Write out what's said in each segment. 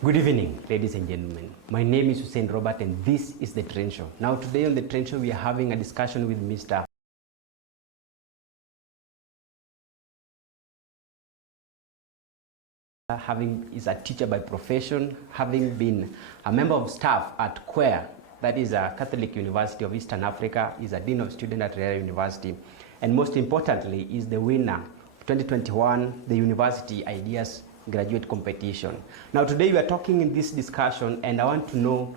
Good evening, ladies and gentlemen. My name is Hussein Robert and this is The Trend Show. Now today on The Trend Show we are having a discussion with Mr. Is a teacher by profession, having been a member of staff at CUER, that is a Catholic University of Eastern Africa, is a Dean of Student at Riara University, and most importantly is the winner of 2021, the University Ideas Graduate Competition. Now today we are talking in this discussion and I want to know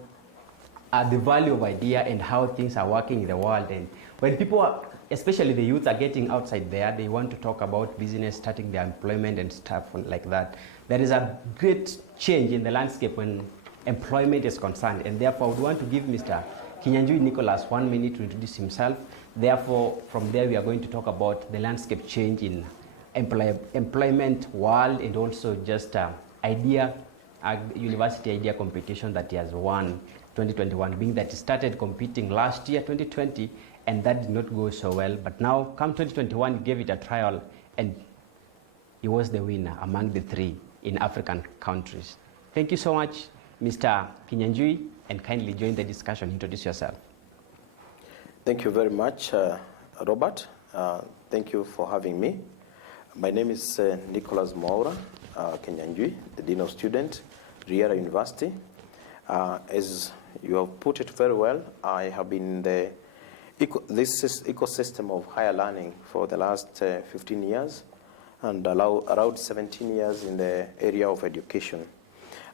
the value of idea and how things are working in the world. And when people are, especially the youth, are getting outside there, they want to talk about business, starting their employment and stuff like that. There is a great change in the landscape when employment is concerned, and therefore I would want to give Mr. Kinyanjui Nicholas 1 minute to introduce himself. Therefore, from there we are going to talk about the landscape change in employment world and also just university idea competition that he has won 2021, being that he started competing last year 2020 and that did not go so well, but now come 2021 he gave it a trial and he was the winner among the 3 in African countries. Thank you so much, Mr. Kinyanjui, and kindly join the discussion. Introduce yourself. Thank you very much, Robert. Thank you for having me. My name is Nicholas Mwaura Kinyanjui, the Dean of Student, Riara University. As you have put it very well, I have been in this ecosystem of higher learning for the last 15 years and around 17 years in the area of education.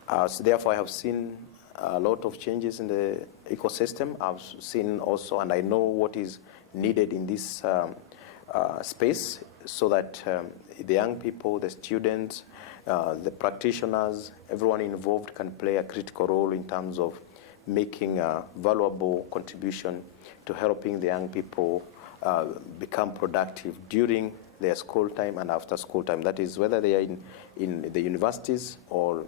So therefore, I have seen a lot of changes in the ecosystem. I've seen also, and I know what is needed in this space so that the young people, the students, the practitioners, everyone involved can play a critical role in terms of making a valuable contribution to helping the young people become productive during their school time and after school time. That is, whether they are in the universities or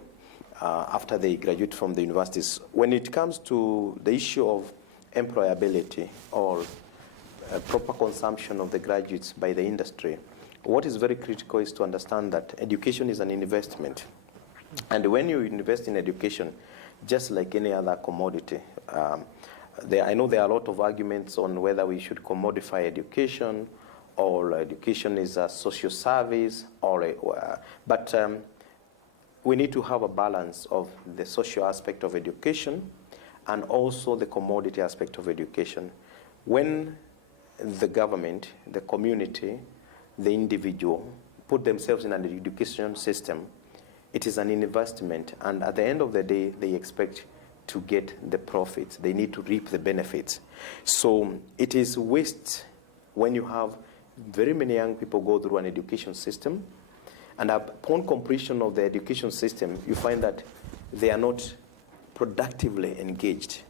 after they graduate from the universities. When it comes to the issue of employability or proper consumption of the graduates by the industry, what is very critical is to understand that education is an investment. And when you invest in education, just like any other commodity, I know there are a lot of arguments on whether we should commodify education or education is a social service, but we need to have a balance of the social aspect of education and also the commodity aspect of education. When the government, the community, the individual put themselves in an education system, it is an investment, and at the end of the day, they expect to get the profits. They need to reap the benefits. So it is waste when you have very many young people go through an education system, and upon completion of the education system, you find that they are not productively engaged.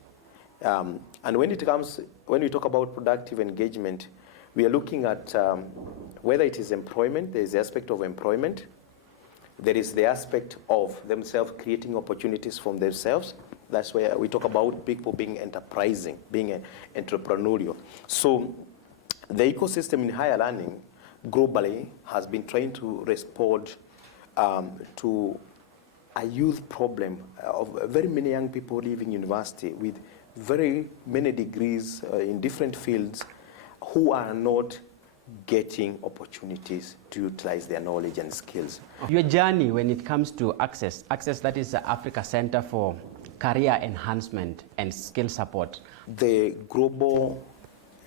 And when we talk about productive engagement, we are looking at whether it is employment. There is the aspect of employment. There is the aspect of themselves creating opportunities for themselves. That's where we talk about people being enterprising, being entrepreneurial. So the ecosystem in higher learning globally has been trying to respond to a youth problem of very many young people leaving university with very many degrees in different fields who are not getting opportunities to utilize their knowledge and skills. Your journey when it comes to Access, that is the Africa Center for Career Enhancement and Skill Support. The global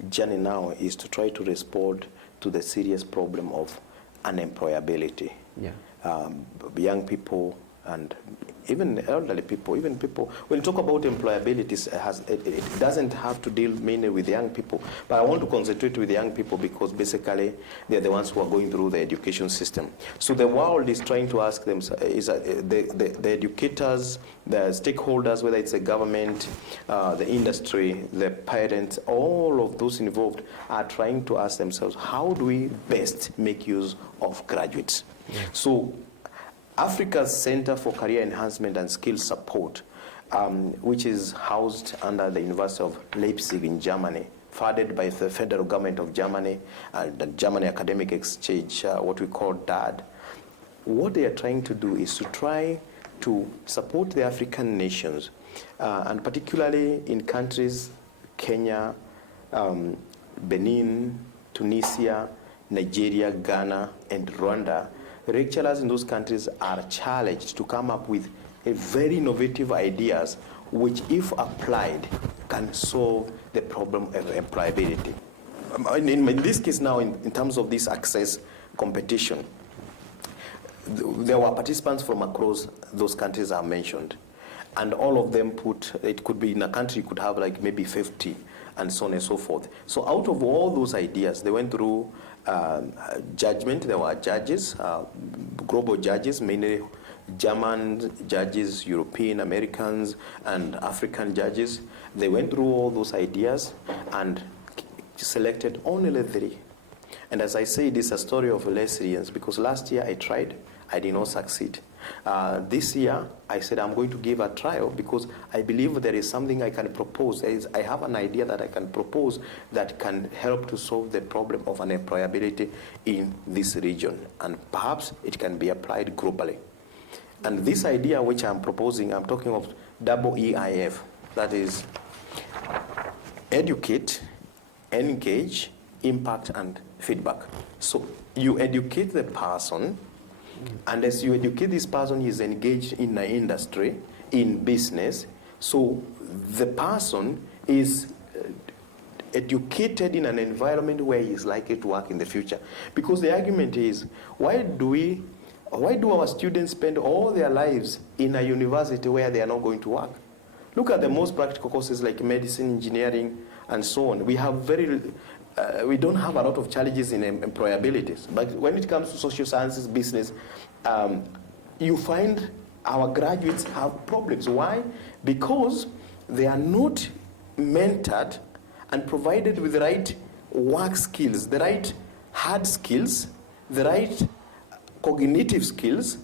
journey now is to try to respond to the serious problem of unemployability. Yeah. Young people and even elderly people, when you talk about employability, it doesn't have to deal mainly with young people. But I want to concentrate with young people because basically they're the ones who are going through the education system. So the world is trying to ask them, the educators, the stakeholders, whether it's the government, the industry, the parents, all of those involved are trying to ask themselves, how do we best make use of graduates? Yeah. So Africa's Center for Career Enhancement and Skill Support, which is housed under the University of Leipzig in Germany, funded by the federal government of Germany, the Germany Academic Exchange, what we call DAD. What they are trying to do is to try to support the African nations, and particularly in countries Kenya, Benin, Tunisia, Nigeria, Ghana, and Rwanda. Lecturers in those countries are challenged to come up with a very innovative ideas which, if applied, can solve the problem of employability. In this case now, in terms of this access competition, there were participants from across those countries I mentioned, and all of them it could be in a country, you could have like maybe 50 and so on and so forth. So out of all those ideas, they went through judgment. There were judges, global judges, mainly German judges, European, Americans, and African judges. They went through all those ideas and selected only 3. And as I say, this is a story of resilience, because last year I tried, I did not succeed. This year, I said I'm going to give a trial because I believe there is something I can propose. I have an idea that I can propose that can help to solve the problem of unemployability in this region. And perhaps it can be applied globally. And this idea which I'm proposing, I'm talking of double EIF. That is educate, engage, impact, and feedback. So you educate the person, and as you educate this person, he is engaged in the industry, in business. So the person is educated in an environment where he is likely to work in the future. Because the argument is, why do our students spend all their lives in a university where they are not going to work? Look at the most practical courses like medicine, engineering, and so on. We don't have a lot of challenges in employability. But when it comes to social sciences, business, you find our graduates have problems. Why? Because they are not mentored and provided with the right work skills, the right hard skills, the right cognitive skills,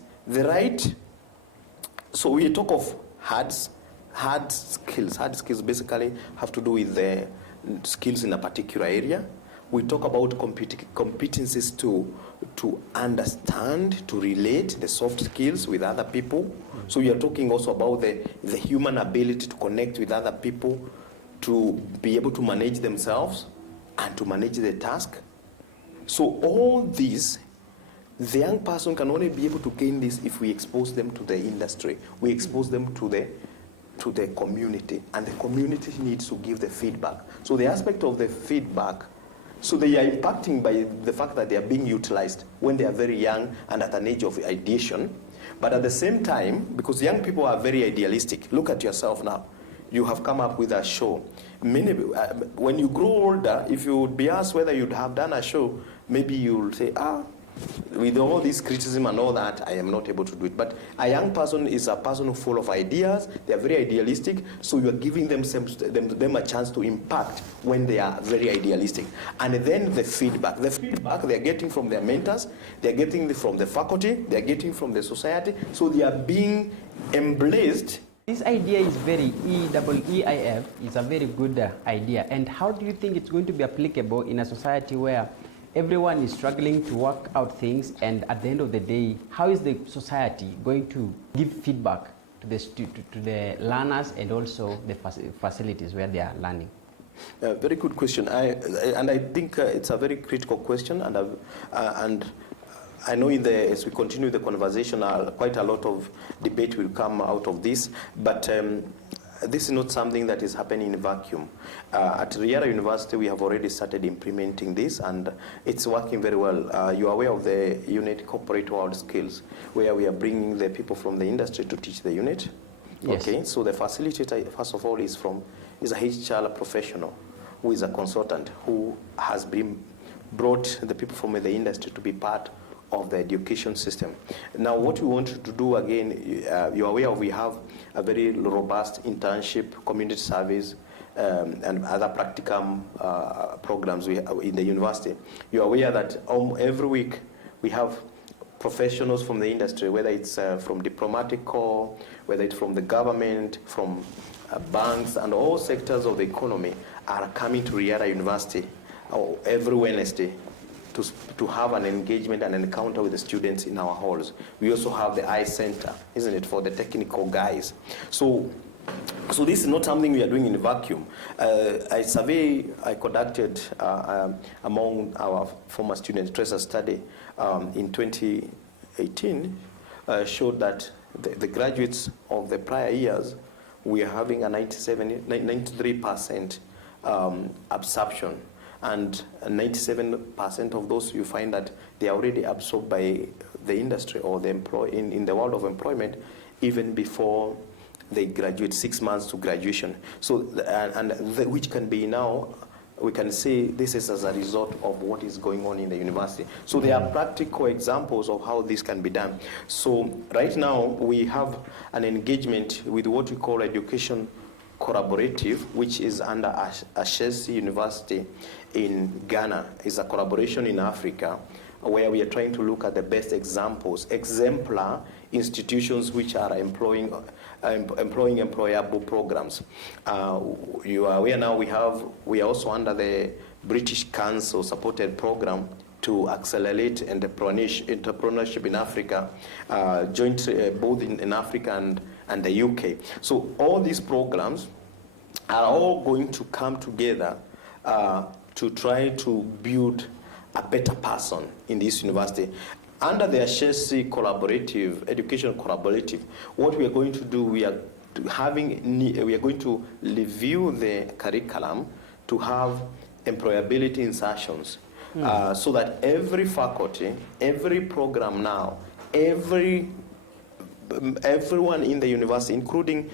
so we talk of hard skills. Hard skills basically have to do with the skills in a particular area. We talk about competencies to understand, to relate, the soft skills with other people. So we are talking also about the human ability to connect with other people, to be able to manage themselves and to manage the task. So all these, the young person can only be able to gain this if we expose them to the industry. We expose them to the community, and the community needs to give the feedback. So the aspect of the feedback, so they are impacting by the fact that they are being utilized when they are very young and at an age of ideation. But at the same time, because young people are very idealistic, look at yourself now. You have come up with a show. When you grow older, if you would be asked whether you'd have done a show, maybe you'll say, with all this criticism and all that, I am not able to do it. But a young person is a person full of ideas. They are very idealistic. So you are giving them a chance to impact when they are very idealistic. And then the feedback they are getting from their mentors, they are getting from the faculty, they are getting from the society. So they are being embraced. This idea is very EIF is a very good idea. And how do you think it's going to be applicable in a society where everyone is struggling to work out things, and at the end of the day, how is the society going to give feedback to the learners and also the facilities where they are learning? Very good question. I think it's a very critical question, and I know as we continue the conversation, quite a lot of debate will come out of this, but this is not something that is happening in a vacuum. At Riara University, we have already started implementing this, and it's working very well. You are aware of the unit Corporate World Skills, where we are bringing the people from the industry to teach the unit. Yes. Okay, so the facilitator, first of all, is a HR professional who is a consultant who has brought the people from the industry to be part of the education system. Now, what we want to do again, you're aware we have a very robust internship, community service, and other practicum programs in the university. You're aware that every week we have professionals from the industry, whether it's from diplomatic corps, whether it's from the government, from banks, and all sectors of the economy are coming to Riara University every Wednesday to have an engagement and encounter with the students in our halls. We also have the eye center, isn't it, for the technical guys. So this is not something we are doing in a vacuum. A survey I conducted among our former students, tracer study, in 2018, showed that the graduates of the prior years, we are having a 93% absorption. And 97% of those, you find that they are already absorbed by the industry or the in the world of employment even before they graduate, 6 months to graduation. So, which can be now, we can say this is as a result of what is going on in the university. So there are practical examples of how this can be done. So right now we have an engagement with what we call education collaborative, which is under Ashesi University in Ghana. It's a collaboration in Africa where we are trying to look at the best examples, exemplar institutions which are employing employable programs. You are aware now we are also under the British Council supported program to accelerate entrepreneurship in Africa, joint both in Africa and the UK. So all these programs are all going to come together to try to build a better person in this university. Under the Ashesi Collaborative, Education Collaborative, what we are going to do, we are going to review the curriculum to have employability insertions, so that every faculty, every program now, everyone in the university, including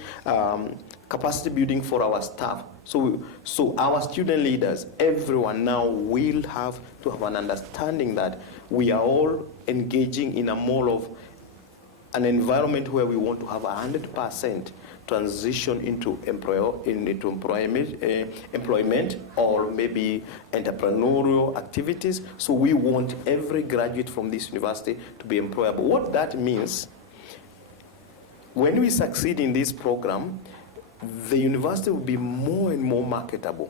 capacity building for our staff. So our student leaders, everyone now will have to have an understanding that we are all engaging in a more of an environment where we want to have 100% transition into employment or maybe entrepreneurial activities. So we want every graduate from this university to be employable. What that means, when we succeed in this program, the university will be more and more marketable,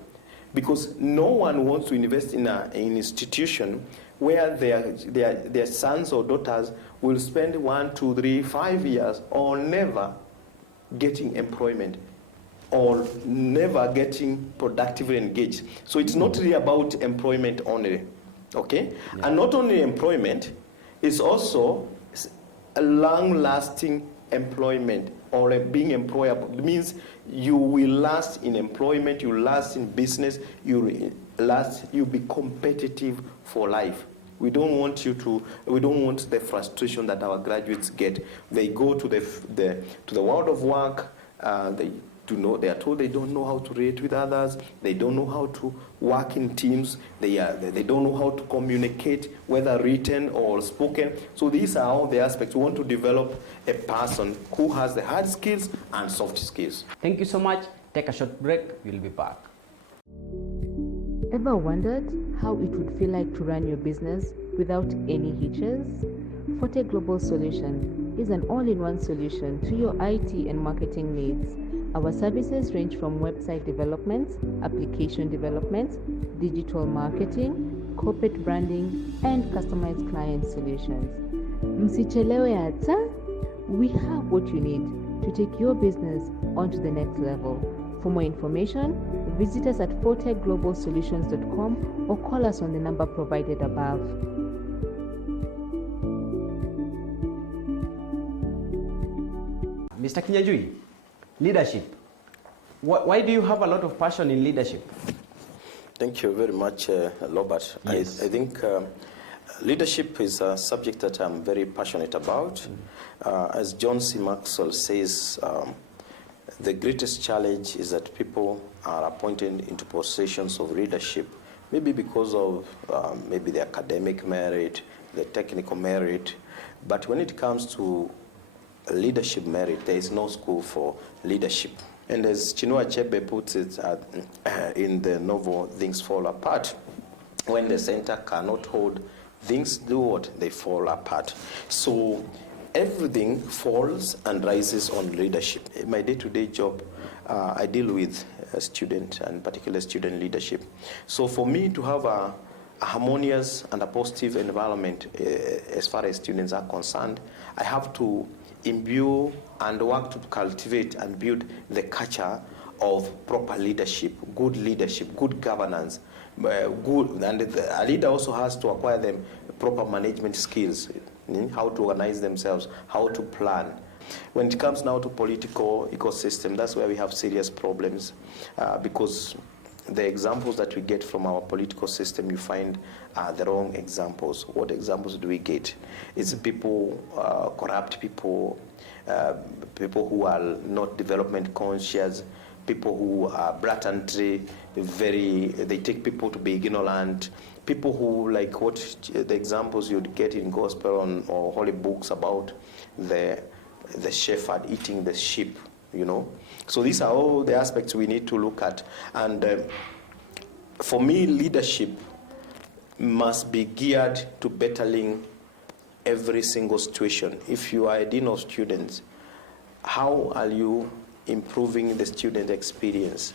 because no one wants to invest in an institution where their sons or daughters will spend 1, 2, 3, 5 years or never getting employment or never getting productively engaged. So it's not really about employment only, okay? Yeah. And not only employment, it's also a long-lasting employment or being employable. It means you will last in employment, you last in business, you be competitive for life. We don't want the frustration that our graduates get. They go to the world of work, they are told they don't know how to relate with others, they don't know how to work in teams, they don't know how to communicate, whether written or spoken. So these are all the aspects. We want to develop a person who has the hard skills and soft skills. Thank you so much. Take a short break. We'll be back. Ever wondered how it would feel like to run your business without any hitches? Forte Global Solution is an all-in-one solution to your IT and marketing needs. Our services range from website development, application development, digital marketing, corporate branding, and customized client solutions. Msichelewe hata, we have what you need to take your business onto the next level. For more information, visit us at forteglobalsolutions.com or call us on the number provided above. Mr. Kinyanjui, leadership. Why do you have a lot of passion in leadership? Thank you very much, Robert. Yes. I think leadership is a subject that I'm very passionate about. As John C. Maxwell says, the greatest challenge is that people are appointed into positions of leadership, maybe because of maybe the academic merit, the technical merit, but when it comes to leadership merit, there is no school for leadership. And as Chinua Achebe puts it in the novel Things Fall Apart, when the center cannot hold, things do what? They fall apart. So everything falls and rises on leadership. In my day-to-day job, I deal with student and particular student leadership. So for me to have a harmonious and a positive environment as far as students are concerned, I have to imbue and work to cultivate and build the culture of proper leadership, good governance, and a leader also has to acquire them proper management skills, how to organize themselves, how to plan. When it comes now to political ecosystem, that's where we have serious problems because the examples that we get from our political system, you find the wrong examples. What examples do we get? It's people, corrupt people, people who are not development conscious, people who are blatantly they take people to be ignorant, people who, like what the examples you'd get in gospel or holy books about the shepherd eating the sheep, So these are all the aspects we need to look at. And for me, leadership must be geared to bettering every single situation. If you are a dean of students, how are you improving the student experience?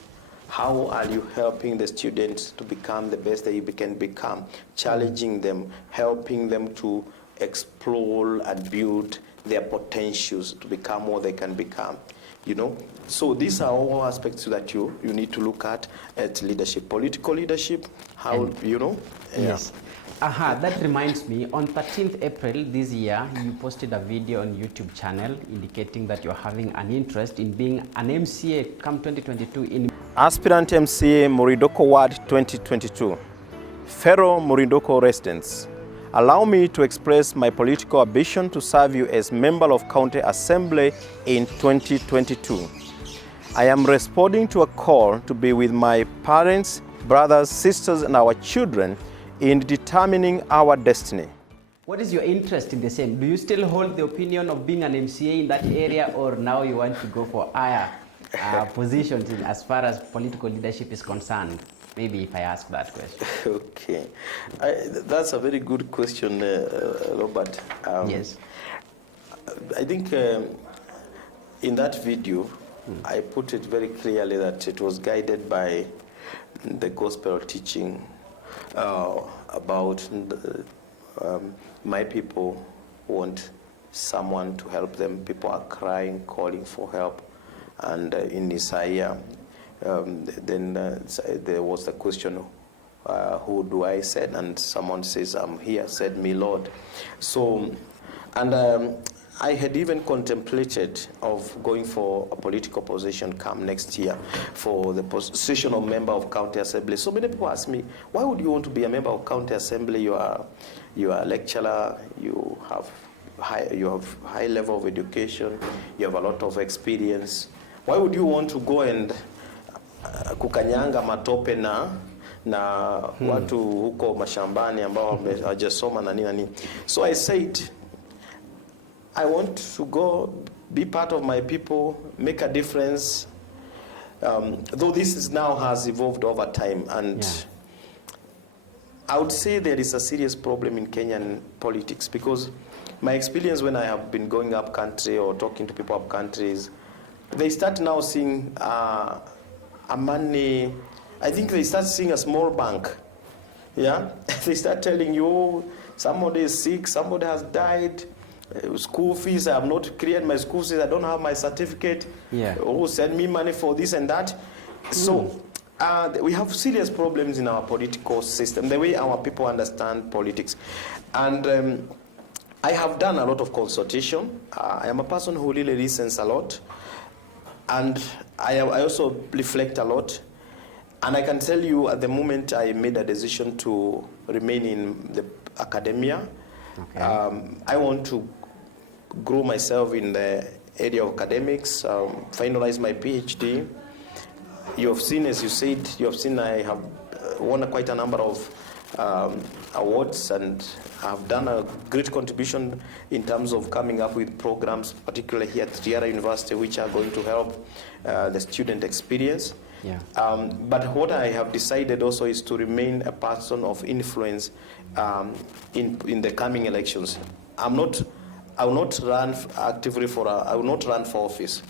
How are you helping the students to become the best that you can become? Challenging them, helping them to explore and build their potentials to become what they can become. So these are all aspects that you need to look at leadership. Political leadership, how, Yes. That reminds me, on 13th April this year, you posted a video on YouTube channel indicating that you're having an interest in being an MCA come 2022 in Aspirant MCA Muridoko Ward 2022. Fellow Muridoko residents, allow me to express my political ambition to serve you as Member of County Assembly in 2022. I am responding to a call to be with my parents, brothers, sisters, and our children in determining our destiny. What is your interest in the same? Do you still hold the opinion of being an MCA in that area, or now you want to go for higher positions as far as political leadership is concerned? Maybe if I ask that question. Okay. That's a very good question, Robert. Yes. I think in that video, I put it very clearly that it was guided by the gospel teaching about my people want someone to help them. People are crying, calling for help. And in Isaiah, then there was the question, who do I send? And someone says, I'm here, send me, Lord. So, and I had even contemplated of going for a political position come next year for the position of member of county assembly. So many people ask me, why would you want to be a member of county assembly? You are a lecturer, you have high level of education, you have a lot of experience. Why would you want to go and kukanyanga matope na watu huko mashambani ambao hawajasoma na nini? So I said, I want to go be part of my people, make a difference. Though this now has evolved over time, and I would say there is a serious problem in Kenyan politics, because my experience when I have been going up country or talking to people up countries, they start now seeing a money. I think they start seeing a small bank. Yeah, they start telling you somebody is sick, somebody has died. School fees, I have not cleared my school fees, I don't have my certificate. Oh, send me money for this and that. So we have serious problems in our political system, the way our people understand politics. And I have done a lot of consultation. I am a person who really listens a lot. And I also reflect a lot. And I can tell you at the moment I made a decision to remain in the academia. Okay. I want to grow myself in the area of academics, finalize my PhD. You have seen, as you said, I have won quite a number of awards, and I've done a great contribution in terms of coming up with programs, particularly here at Riara University, which are going to help the student experience. Yeah. But what I have decided also is to remain a person of influence in the coming elections. I will not run actively I will not run for office,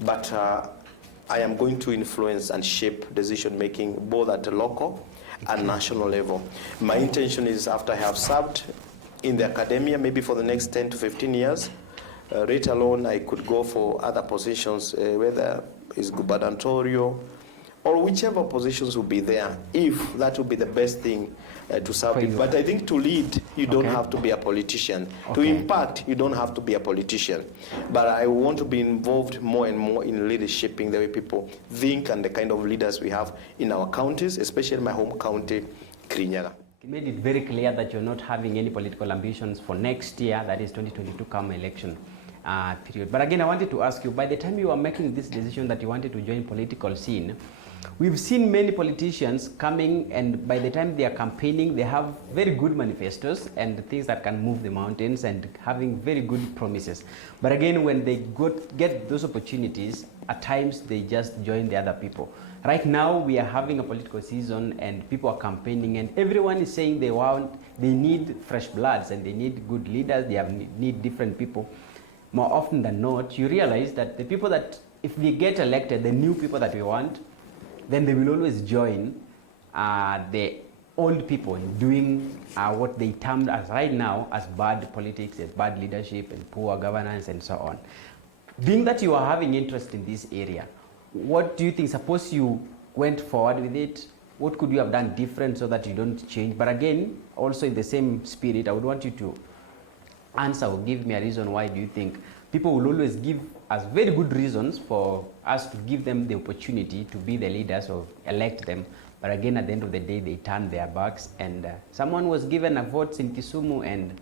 but I am going to influence and shape decision making both at the local at national level. My intention is, after I have served in the academia, maybe for the next 10 to 15 years, let alone I could go for other positions, whether it's gubernatorial or whichever positions will be there, if that will be the best thing to serve people. But I think to lead, you don't have to be a politician. To impact, you don't have to be a politician. But I want to be involved more and more in leadership, in the way people think and the kind of leaders we have in our counties, especially my home county, Kinyanjui. You made it very clear that you're not having any political ambitions for next year, that is 2022 come election period. But again, I wanted to ask you, by the time you were making this decision that you wanted to join political scene, we've seen many politicians coming, and by the time they are campaigning, they have very good manifestos and things that can move the mountains and having very good promises. But again, when they get those opportunities, at times they just join the other people. Right now, we are having a political season and people are campaigning, and everyone is saying they need fresh bloods and they need good leaders, they need different people. More often than not, you realize that the people that, if they get elected, the new people that we want, then they will always join the old people doing what they termed as right now as bad politics, as bad leadership and poor governance and so on. Being that you are having interest in this area, what do you think? Suppose you went forward with it, what could you have done different so that you don't change? But again, also in the same spirit, I would want you to answer or give me a reason why do you think people will always give us very good reasons for us to give them the opportunity to be the leaders or elect them. But again, at the end of the day, they turn their backs. And someone was given a vote in Kisumu, and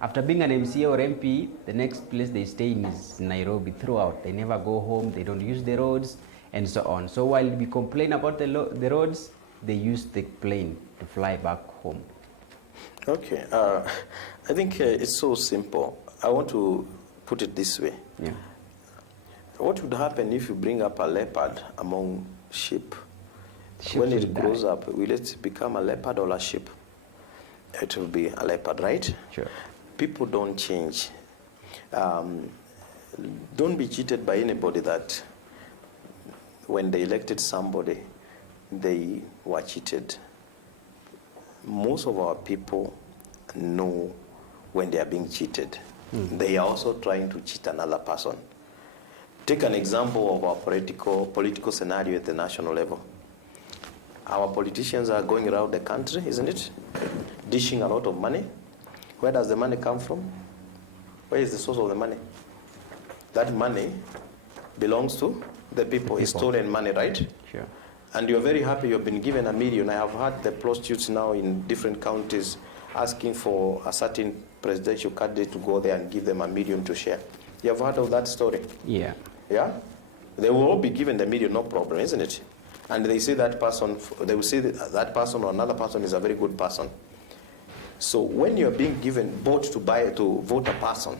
after being an MCA or MP, the next place they stay in is Nairobi throughout. They never go home, they don't use the roads, and so on. So while we complain about the roads, they use the plane to fly back home. Okay, I think it's so simple. I want to put it this way. Yeah. What would happen if you bring up a leopard among sheep? When it grows up, will it become a leopard or a sheep? It will be a leopard, right? Sure. People don't change. Don't be cheated by anybody that when they elected somebody, they were cheated. Most of our people know when they are being cheated. They are also trying to cheat another person. Take an example of our political scenario at the national level. Our politicians are going around the country, isn't it? Dishing a lot of money. Where does the money come from? Where is the source of the money? That money belongs to the people. It's stolen money, right? Sure. And you're very happy you've been given $1 million. I have heard the prostitutes now in different counties asking for a certain presidential candidate to go there and give them $1 million to share. You have heard of that story? Yeah. Yeah? They will all be given the $1 million, no problem, isn't it? And they say that person, they will say that person or another person is a very good person. So when you're being given vote to vote a person,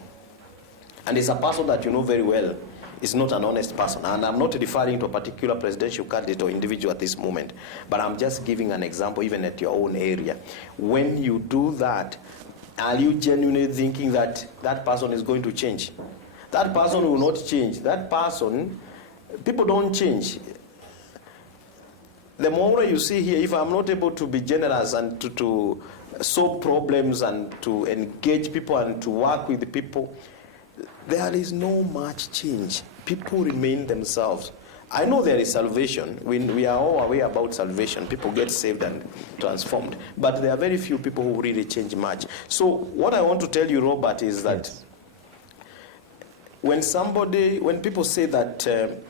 and it's a person that you know very well, is not an honest person. And I'm not referring to a particular presidential candidate or individual at this moment, but I'm just giving an example even at your own area. When you do that, are you genuinely thinking that that person is going to change? That person will not change. That person, people don't change. The more you see here, if I'm not able to be generous and to solve problems and to engage people and to work with the people, there is no much change. People remain themselves. I know there is salvation. We are all aware about salvation. People get saved and transformed. But there are very few people who really change much. So what I want to tell you, Robert, is that when people say that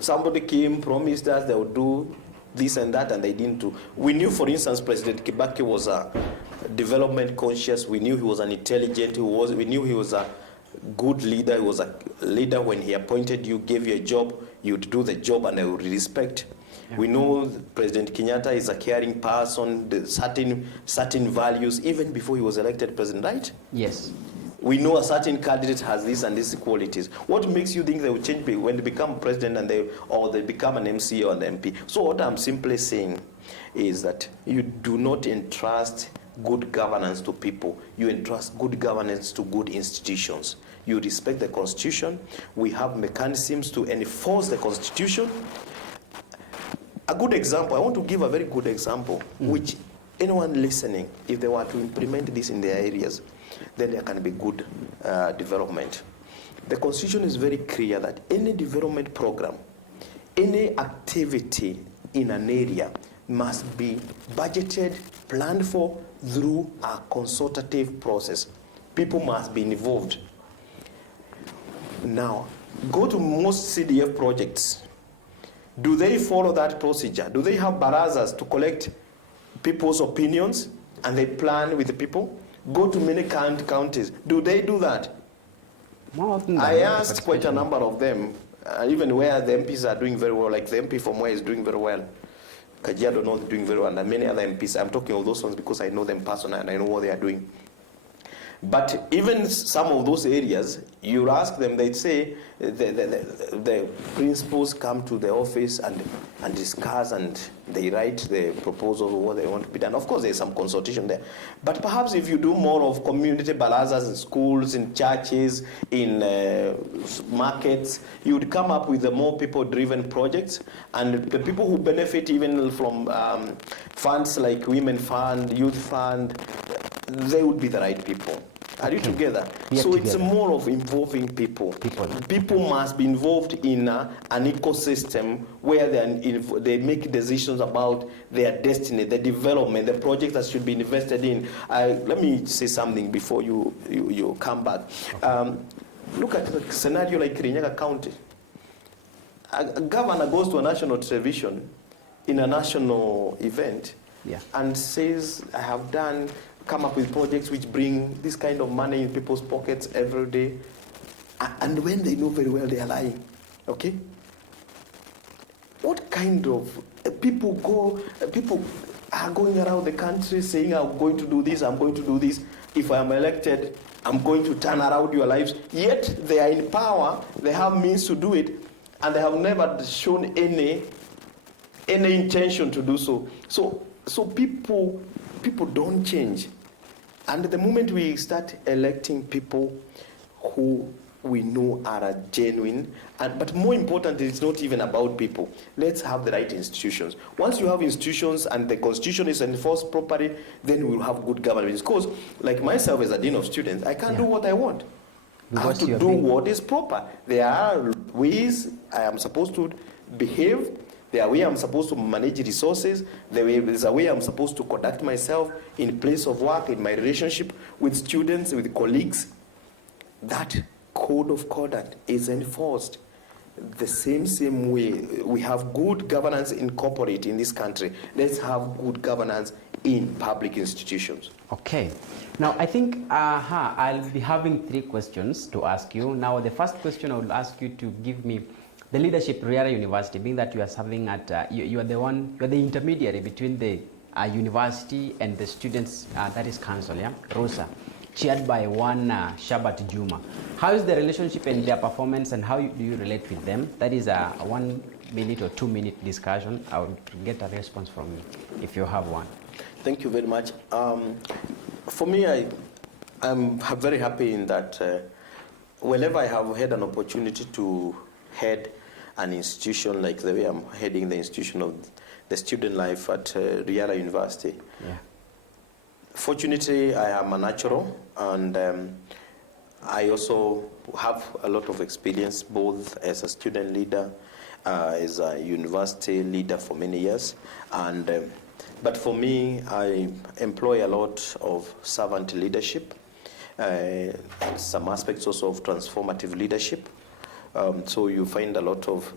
somebody came, promised us they would do this and that, and they didn't do. We knew, for instance, President Kibaki was a development conscious. We knew he was an intelligent. We knew he was a good leader. He was a leader. When he appointed you, gave you a job, you'd do the job and I would respect. Yeah. We know President Kenyatta is a caring person, certain values, even before he was elected president, right? Yes. We know a certain candidate has this and these qualities. What makes you think they will change when they become president and they become an MC or an MP? So what I'm simply saying is that you do not entrust good governance to people. You entrust good governance to good institutions. You respect the Constitution. We have mechanisms to enforce the Constitution. A good example, I want to give a very good example, which anyone listening, if they were to implement this in their areas, then there can be good development. The Constitution is very clear that any development program, any activity in an area must be budgeted, planned for through a consultative process. People must be involved. Now, go to most CDF projects. Do they follow that procedure? Do they have barazas to collect people's opinions and they plan with the people? Go to many counties. Do they do that? I asked quite a number of them, even where the MPs are doing very well, like the MP from where is doing very well. Kajiado North is doing very well, and many other MPs. I'm talking of those ones because I know them personally and I know what they are doing. But even some of those areas, you ask them, they'd say the principals come to the office and discuss, and they write the proposal of what they want to be done. Of course, there's some consultation there. But perhaps if you do more of community barazas in schools, in churches, in markets, you would come up with the more people-driven projects. And the people who benefit even from funds like Women Fund, Youth Fund, they would be the right people. Are you together? So it's more of involving people. People must be involved in an ecosystem where they make decisions about their destiny, their development, the projects that should be invested in. Let me say something before you come back. Look at the scenario like Kirinyaga County. A governor goes to a national television in a national event and says, I have come up with projects which bring this kind of money in people's pockets every day. And when they know very well they are lying, okay? What kind of people are going around the country saying, I'm going to do this, I'm going to do this. If I am elected, I'm going to turn around your lives. Yet they are in power, they have means to do it, and they have never shown any intention to do so. So people don't change. And the moment we start electing people who we know are genuine, but more important, it's not even about people. Let's have the right institutions. Once you have institutions and the Constitution is enforced properly, then we'll have good governance. Because, like myself as a dean of students, I can't do what I want. I have to do what is proper. There are ways I am supposed to behave. There are ways I'm supposed to manage resources. There's a way I'm supposed to conduct myself in place of work, in my relationship with students, with colleagues. That code of conduct is enforced the same way. We have good governance in corporate in this country. Let's have good governance in public institutions. Okay. Now, I think I'll be having 3 questions to ask you. Now, the first question I will ask you to give me the leadership Riara University, being that you are serving at, you are the intermediary between the university and the students, that is council, ROSA, chaired by one Shabat Juma. How is the relationship and their performance, and how do you relate with them? That is a 1 minute or 2 minute discussion. I would get a response from you, if you have one. Thank you very much. For me, I'm very happy in that whenever I have had an opportunity to head an institution like the way I'm heading the institution of the student life at Riara University. Fortunately, I am a natural, and I also have a lot of experience both as a student leader, as a university leader for many years, and but for me, I employ a lot of servant leadership, some aspects also of transformative leadership. So you find a lot of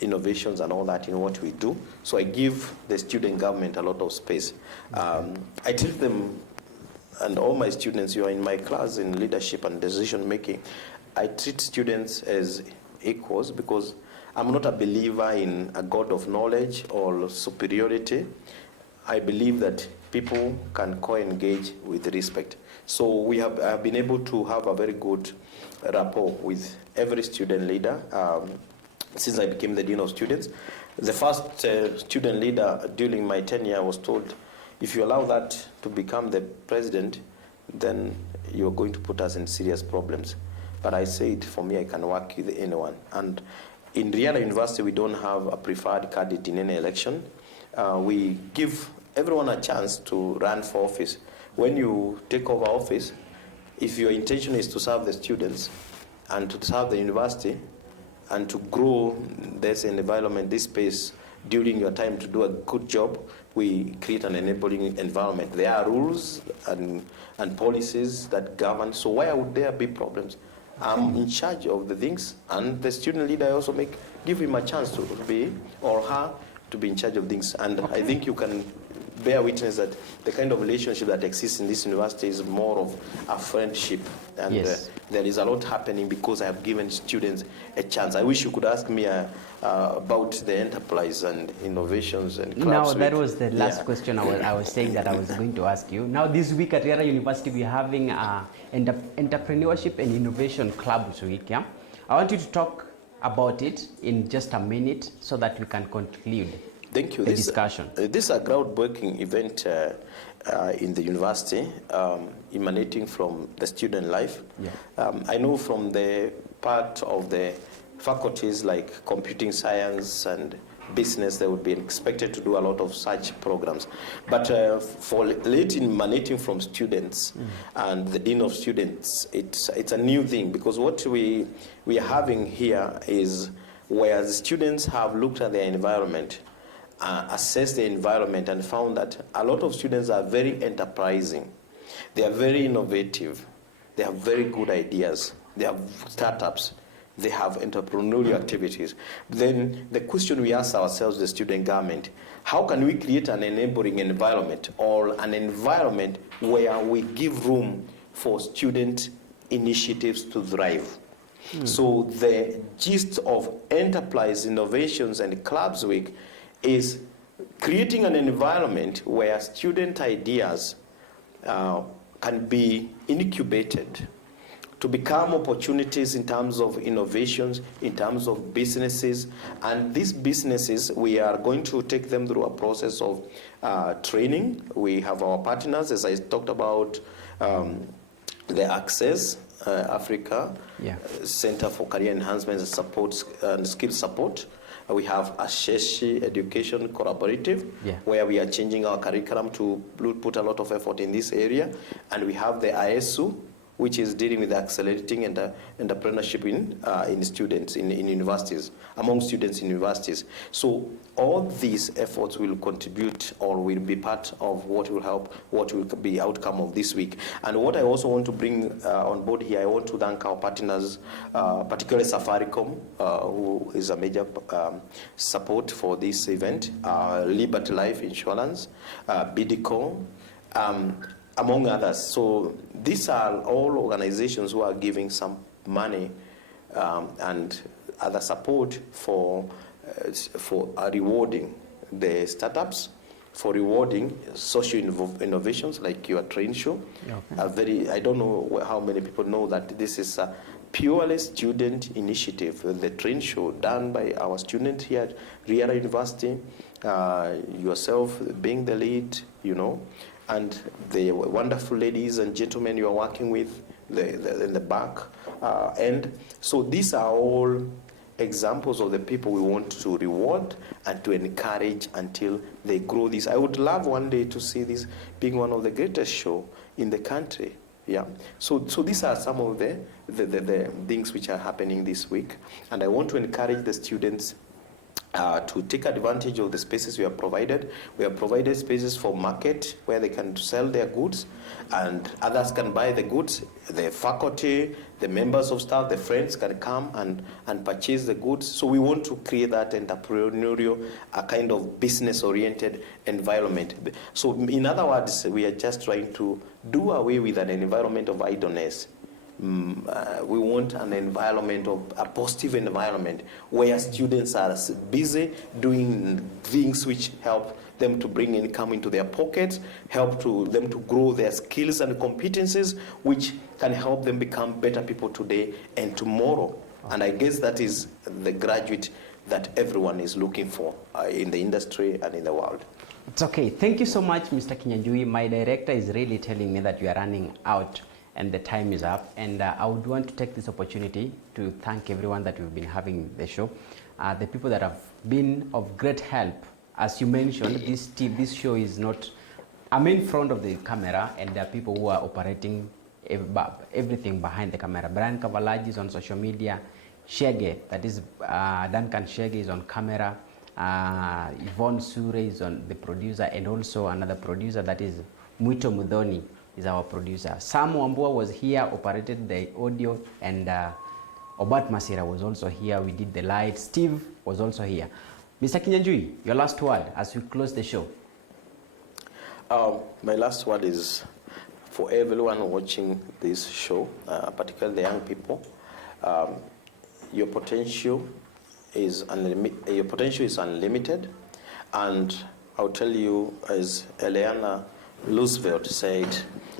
innovations and all that in what we do. So I give the student government a lot of space. I treat them, and all my students, you are in my class in leadership and decision making, I treat students as equals, because I'm not a believer in a God of knowledge or superiority. I believe that people can co-engage with respect. So we have been able to have a very good rapport with every student leader since I became the dean of students. The first student leader during my tenure was told, if you allow that to become the president, then you're going to put us in serious problems. But I said, for me, I can work with anyone. And in Riara University, we don't have a preferred candidate in any election. We give everyone a chance to run for office. When you take over office, if your intention is to serve the students and to serve the university and to grow this environment, this space during your time to do a good job, we create an enabling environment. There are rules and policies that govern, so why would there be problems? I'm in charge of the things, and the student leader I also give him a chance to be, or her, to be in charge of things. And I think you can bear witness that the kind of relationship that exists in this university is more of a friendship. And yes. There is a lot happening because I have given students a chance. I wish you could ask me about the enterprise and innovations and clubs. Now, that was the last question I was saying that I was going to ask you. Now, this week at Riara University, we're having Entrepreneurship and Innovation Clubs Week. Yeah? I want you to talk about it in just a minute so that we can conclude. Thank you. The discussion. This is a groundbreaking event in the university, emanating from the student life. Yeah. I know from the part of the faculties like computing science and business, they would be expected to do a lot of such programs. But for late emanating from students and the dean of students, it's a new thing, because what we are having here is where the students have looked at their environment, assessed the environment, and found that a lot of students are very enterprising. They are very innovative. They have very good ideas. They have startups. They have entrepreneurial activities. Then the question we ask ourselves, the student government, how can we create an enabling environment, or an environment where we give room for student initiatives to thrive? So the gist of Enterprise Innovations and Clubs Week is creating an environment where student ideas can be incubated to become opportunities in terms of innovations, in terms of businesses. And these businesses, we are going to take them through a process of training. We have our partners, as I talked about, the Access Africa Center for Career Enhancement and Support and Skill Support. We have Asheshi Education Collaborative, where we are changing our curriculum to put a lot of effort in this area. And we have the ISU, which is dealing with accelerating entrepreneurship in students, in universities, among students in universities. So all these efforts will contribute, or will be part of what will help, what will be outcome of this week. And what I also want to bring on board here, I want to thank our partners, particularly Safaricom, who is a major support for this event, Liberty Life Insurance, BDCO, among others. So these are all organizations who are giving some money and other support for rewarding the startups, for rewarding social innovations like your train show. I don't know how many people know that this is a purely student initiative, the train show done by our students here at Riara University, yourself being the lead, and the wonderful ladies and gentlemen you are working with in the back end. So these are all examples of the people we want to reward and to encourage until they grow this. I would love one day to see this being one of the greatest shows in the country. Yeah. So these are some of the things which are happening this week. And I want to encourage the students to take advantage of the spaces we have provided. We have provided spaces for market where they can sell their goods and others can buy the goods. The faculty, the members of staff, the friends can come and purchase the goods. So we want to create that entrepreneurial, a kind of business-oriented environment. So in other words, we are just trying to do away with an environment of idleness. We want an environment of a positive environment where students are busy doing things which help them to bring income into their pockets, help them to grow their skills and competencies, which can help them become better people today and tomorrow. And I guess that is the graduate that everyone is looking for in the industry and in the world. It's okay. Thank you so much, Mr. Kinyanjui. My director is really telling me that you are running out. and the time is up. And I would want to take this opportunity to thank everyone that we've been having the show. The people that have been of great help. As you mentioned, this show is not, I'm in front of the camera, and there are people who are operating everything behind the camera. Brian Kavalagi is on social media. Shege, that is Duncan Shege, is on camera. Yvonne Sure is on the producer, and also another producer, that is Muito Mudhoni, is our producer. Sam Wambua was here, operated the audio, and Obat Masira was also here. We did the lights. Steve was also here. Mr. Kinyanjui, your last word as we close the show. My last word is for everyone watching this show, particularly the young people. Your potential is unlimited, and I'll tell you, as Eleanor Roosevelt said,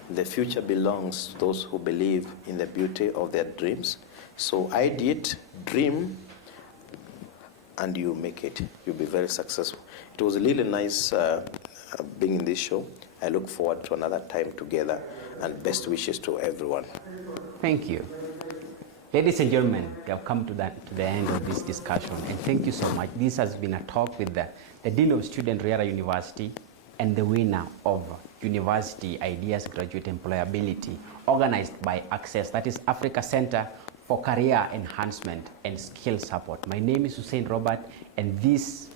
the future belongs to those who believe in the beauty of their dreams. So I did dream, and you make it. You'll be very successful. It was really nice being in this show. I look forward to another time together, and best wishes to everyone. Thank you. Ladies and gentlemen, we have come to the end of this discussion, and thank you so much. This has been a talk with the Dean of Students, Riara University, and the winner of University Ideas Graduate Employability, organized by Access, that is Africa Center for Career Enhancement and Skill Support. My name is Hussein Robert, and this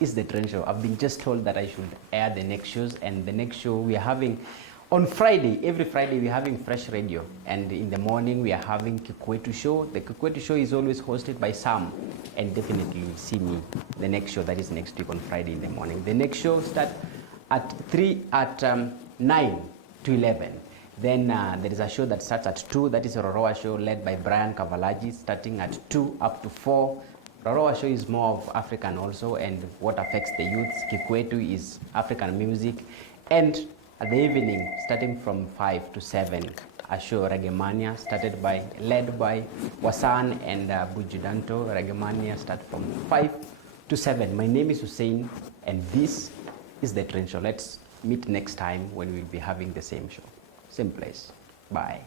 is the trend show. I've been just told that I should air the next shows, and the next show we are having on Friday. Every Friday we're having Fresh Radio, and in the morning we are having Kikwetu Show. The Kikwetu Show is always hosted by Sam, and definitely you'll see me the next show, that is next week on Friday in the morning. The next show starts at 9 to 11. Then there is a show that starts at 2, that is a Roroa Show led by Brian Kavalagi, starting at 2 up to 4. Roroa Show is more of African also, and what affects the youths. Kikwetu is African music, and at the evening, starting from 5 to 7, a show Reggaemania, led by Wasan and Bujudanto. Reggaemania starts from 5 to 7. My name is Hussein, and this is the Trend Show. Let's meet next time when we'll be having the same show. Same place. Bye.